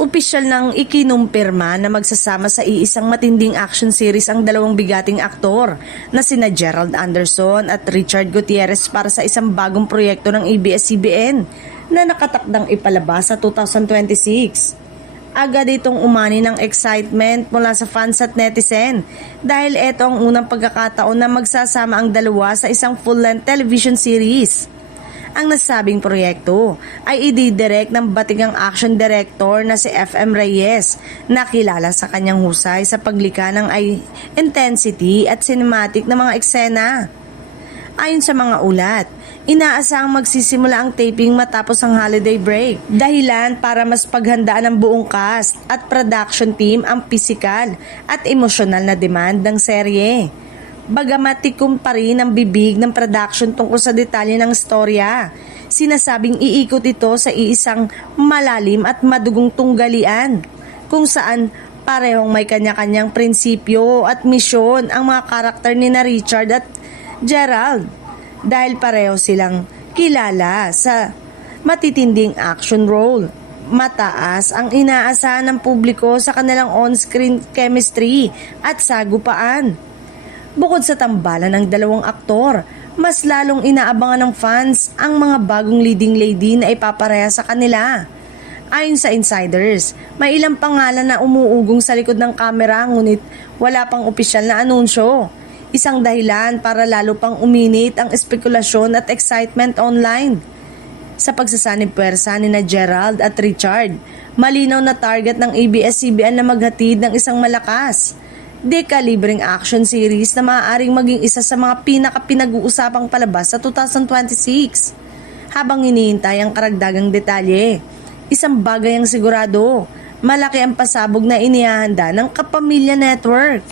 Opisyal nang ikinumpirma na magsasama sa iisang matinding action series ang dalawang bigating aktor na sina Gerald Anderson at Richard Gutierrez para sa isang bagong proyekto ng ABS-CBN na nakatakdang ipalabas sa 2026. Agad itong umani ng excitement mula sa fans at netizen dahil ito ang unang pagkakataon na magsasama ang dalawa sa isang full-length television series. Ang nasabing proyekto ay ididirect ng batigang action director na si F.M. Reyes na kilala sa kanyang husay sa paglikha ng intensity at cinematic na mga eksena. Ayon sa mga ulat, inaasahang magsisimula ang taping matapos ang holiday break. Dahilan para mas paghandaan ng buong cast at production team ang pisikal at emosyonal na demand ng serye. Bagamat tikom pa rin ang bibig ng production tungkol sa detalye ng storya, sinasabing iikot ito sa iisang malalim at madugong tunggalian kung saan parehong may kanya-kanyang prinsipyo at misyon ang mga karakter ni na Richard at Gerald dahil pareho silang kilala sa matitinding action role. Mataas ang inaasahan ng publiko sa kanilang on-screen chemistry at sagupaan. Bukod sa tambalan ng dalawang aktor, mas lalong inaabangan ng fans ang mga bagong leading lady na ipapareha sa kanila. Ayon sa insiders, may ilang pangalan na umuugong sa likod ng kamera ngunit wala pang opisyal na anunsyo. Isang dahilan para lalo pang uminit ang espekulasyon at excitement online. Sa pagsasanib puwersa ni na Gerald at Richard, malinaw na target ng ABS-CBN na maghatid ng isang malakas, dekalibreng action series na maaaring maging isa sa mga pinag-uusapang palabas sa 2026. Habang hinihintay ang karagdagang detalye, isang bagay ang sigurado, malaki ang pasabog na inihahanda ng Kapamilya Network.